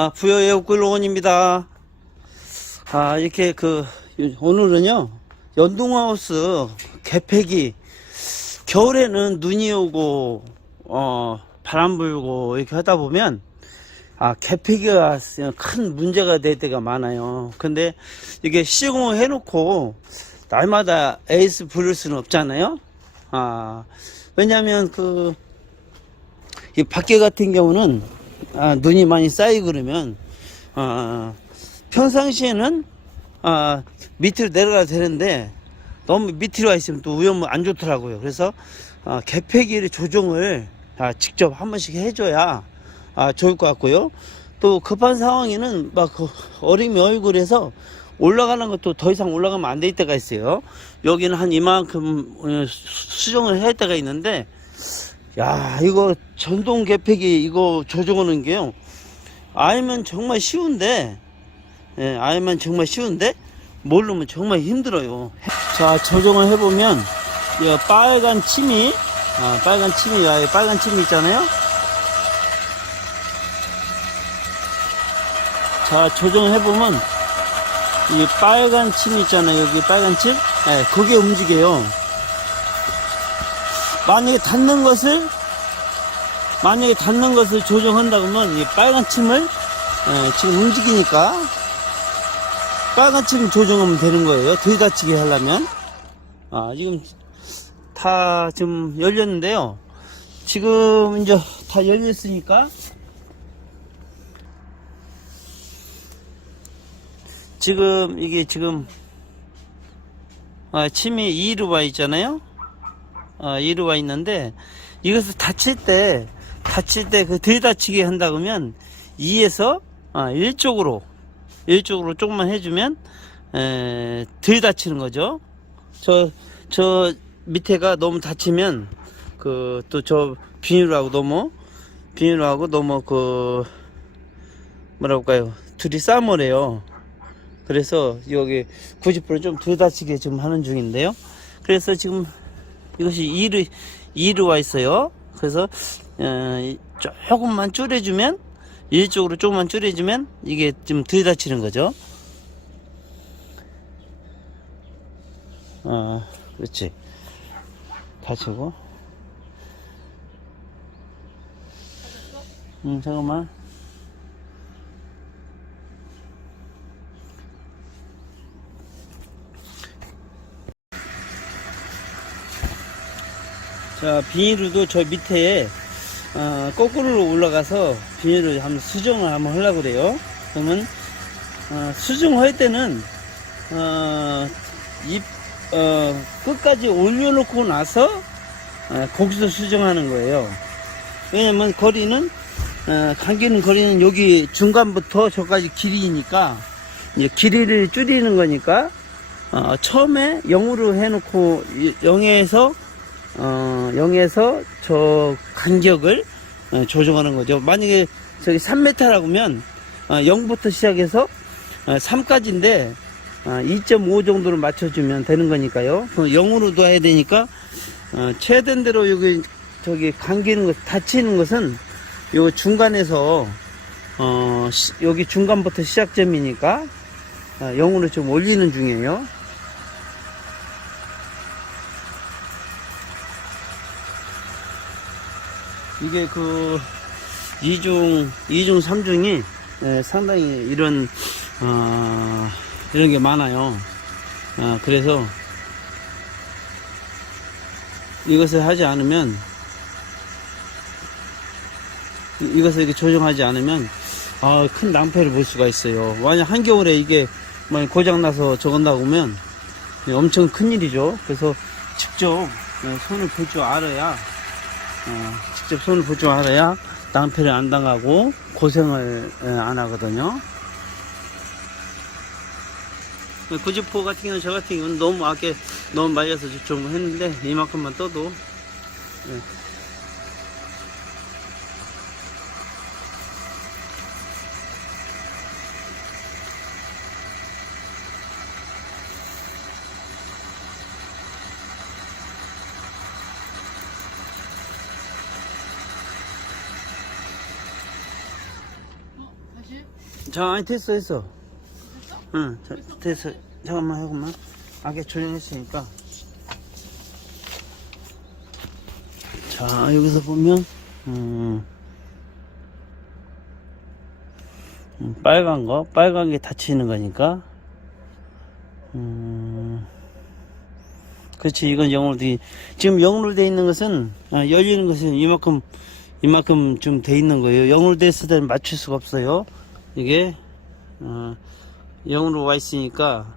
아, 부여의 옥글로원입니다. 아, 이렇게 그, 오늘은요, 연동하우스 개폐기, 겨울에는 눈이 오고, 어, 바람 불고, 이렇게 하다 보면, 아, 개폐기가 큰 문제가 될 때가 많아요. 근데 이게 시공을 해놓고, 날마다 에이스 부를 수는 없잖아요. 아, 왜냐면 그, 이 밖에 같은 경우는 아, 눈이 많이 쌓이고 그러면 아, 평상시에는 아, 밑으로 내려가야 되는데 너무 밑으로 와 있으면 또 위험 안 좋더라고요. 그래서 아, 개폐기를 조정을 아, 직접 한 번씩 해줘야 아, 좋을 것 같고요. 또 급한 상황에는 막그 어림이 얼굴에서 올라가는 것도 더 이상 올라가면 안 될 때가 있어요. 여기는 한 이만큼 어, 수- 수정을 해야 할 때가 있는데 야 이거 전동 개폐기 이거 조정하는 게요. 알면 정말 쉬운데 예, 알면 정말 쉬운데 모르면 정말 힘들어요. 자 조정을 해보면 이 빨간 침이 아, 빨간 침이 아, 빨간 침이 있잖아요. 자 조정을 해보면 이 빨간 침 있잖아요. 여기 빨간 침? 예, 그게 움직여요 만약에 닿는 것을 만약에 닿는 것을 조정한다고 하면 이 빨간 침을 예, 지금 움직이니까 빨간 침 조정하면 되는 거예요. 들이닫히게 하려면 아 지금 다 지금 열렸는데요. 지금 이제 다 열렸으니까 지금 이게 지금 아, 침이 2로 와 있잖아요. 아, 2로 와 있는데 이것을 닫힐 때 닫힐 때그 들이닫히게 한다 그러면 2에서 아, 1쪽으로 1쪽으로 조금만 해주면 에, 들이닫히는 거죠. 저저 밑에가 너무 닫히면 그 또 저 비닐하고 너무 비닐하고 너무 그 뭐라고 할까요 둘이 싸모래요. 그래서 여기 90%좀 들이닫히게 좀 하는 중인데요. 그래서 지금 이것이 2로, 2로 와 있어요. 그래서, 어, 이- 조금만 줄여주면, 이쪽으로 조금만 줄여주면, 이게 좀 들이닫히는 거죠. 어, 그렇지. 닫히고. 음, 잠깐만. 자, 비닐도 저 밑에 어, 거꾸로 올라가서 비닐을 한번 수정을 한번 하려고 그래요. 그러면 어, 수정할 때는 어, 잎 어, 끝까지 올려놓고 나서 어, 거기서 수정하는 거예요. 왜냐면 거리는 어, 감기는 거리는 여기 중간부터 저까지 길이니까 이제 길이를 줄이는 거니까 어, 처음에 0으로 해놓고 0에서 어, 0에서 저 간격을 어, 조정하는 거죠. 만약에 저기 3m라고 하면 어, 0부터 시작해서 어, 3까지인데 어, 2.5 정도로 맞춰주면 되는 거니까요. 그 0으로 둬야 되니까 어, 최대대로 여기 저기 감기는 것, 다치는 것은 요 중간에서 어, 시- 여기 중간부터 시작점이니까 어, 0으로 좀 올리는 중이에요. 이게 그 이중 이중 삼중이 예, 상당히 이런 어, 이런 게 많아요. 아, 그래서 이것을 하지 않으면 이- 이것을 이렇게 조정하지 않으면 아, 큰 낭패를 볼 수가 있어요. 만약 한겨울에 이게 만약 고장 나서 저건다고 하면 예, 엄청 큰 일이죠. 그래서 직접 예, 손을 볼 줄 알아야 어, 직접 손을 알아야 낭패를 안 당하고 고생을 예, 안 하거든요. 구지포 같은 경우는 저 같은 경우는 너무 아게 너무 말려서 좀 했는데 이만큼만 떠도 예. 어, 다시? 자, 아니, 됐어, 됐어. 응, 자, 됐어. 잠깐만, 잠깐만. 아게 조정했으니까. 자, 여기서 보면, 음, 음, 빨간 거, 빨간 게 닫히는 거니까. 음, 그렇지, 이건 영으로 돼, 지금 영으로 돼 있는 것은, 아, 열리는 것은 이만큼, 이만큼 좀 돼 있는 거예요. 영으로 됐을 때는 맞출 수가 없어요. 이게, 어, 영으로 와 있으니까,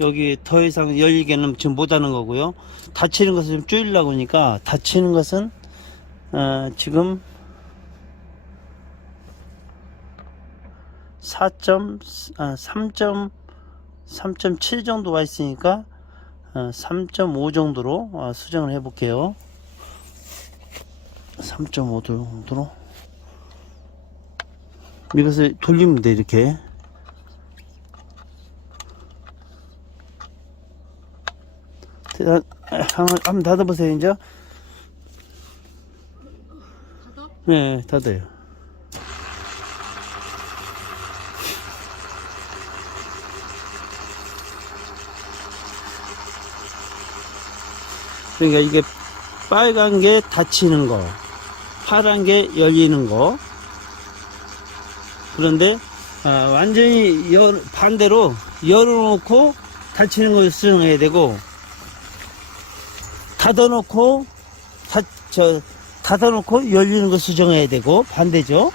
여기 더 이상 열리게는 지금 못 하는 거고요. 닫히는 것을 좀 줄이려고 하니까, 닫히는 것은, 어, 지금, 4. 아, 3. 3.7 정도 와 있으니까, 어, 3.5 정도로 어, 수정을 해 볼게요. 3.5 정도로. 이것을 돌리면 돼, 이렇게. 자, 한번, 한번 닫아보세요, 이제. 네, 닫아요. 그러니까 이게 빨간 게 닫히는 거, 파란 게 열리는 거. 그런데 아, 완전히 열, 반대로 열어놓고 닫히는 걸 수정해야 되고 닫아놓고 닫, 저, 닫아놓고 열리는 거 수정해야 되고 반대죠.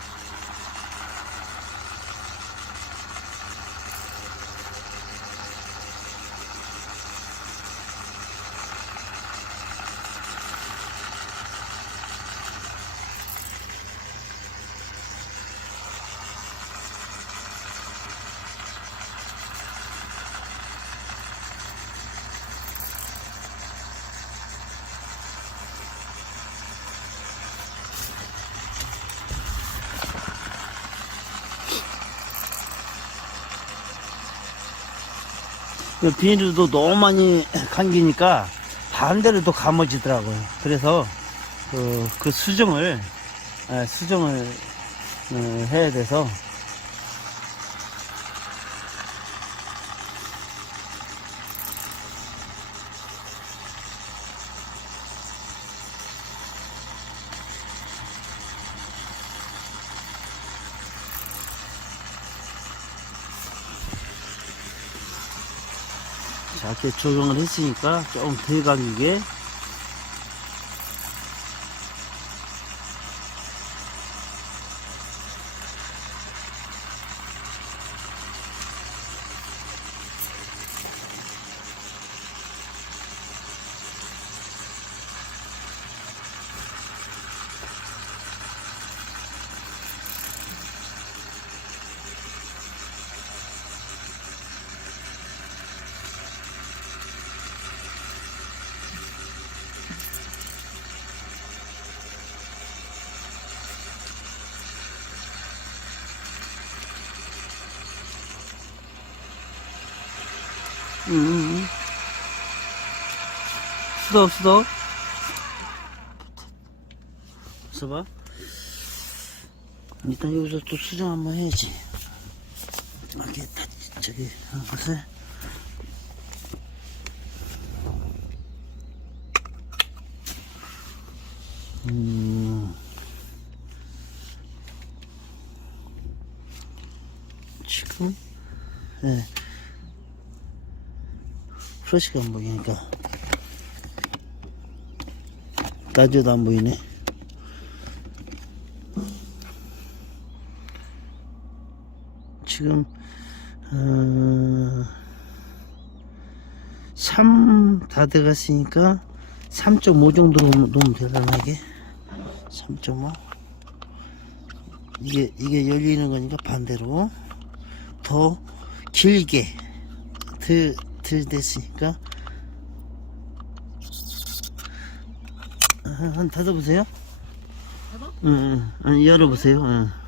비닐도 너무 많이 감기니까 반대로 또 감아지더라고요. 그래서 그, 그 수정을 에, 수정을 어, 해야 돼서 자, 이렇게 조정을 했으니까 조금 덜 감기게 음, 음, 음. 수도 수도 써봐. 일단 여기서 또 수정 한번 해야지. 이렇게 다 저기 어, 글쎄 음. 지금? 예프 레시가 안 보이니까. 낮에도 안 보이네. 지금 어, 3 다 들어갔으니까 3.5 정도로 놓으면 되려나 이게? 3.5 이게 이게 열리는 거니까 반대로 더 길게 드, 들 됐으니까 아, 한 닫아보세요 닫아? 응, 응. 아니 열어보세요 응.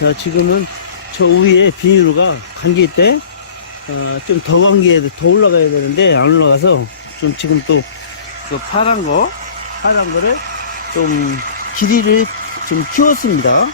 자, 지금은 저 위에 비닐루가 감기 때, 어, 좀더 감기에 더 올라가야 되는데, 안 올라가서, 좀 지금 또, 그 파란 거, 파란 거를 좀 길이를 좀 키웠습니다.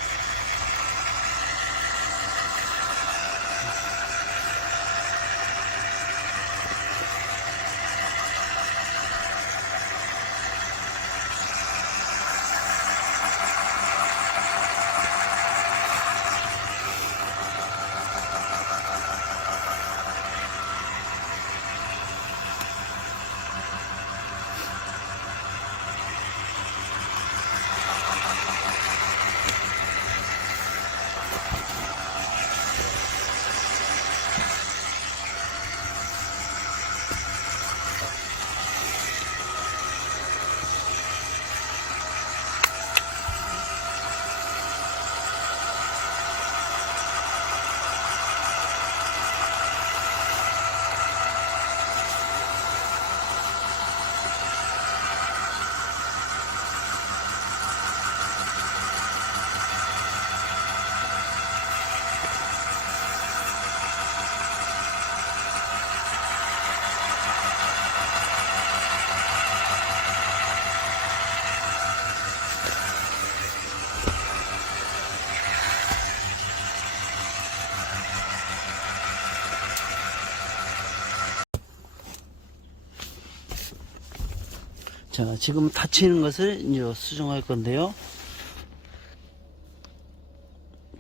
자, 지금 다치는 것을 이제 수정할 건데요.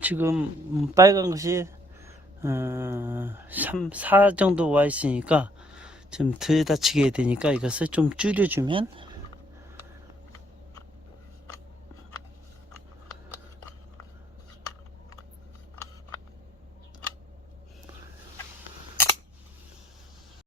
지금 음, 빨간 것이 어, 3, 4 정도 와 있으니까 좀 덜 다치게 되니까 이것을 좀 줄여주면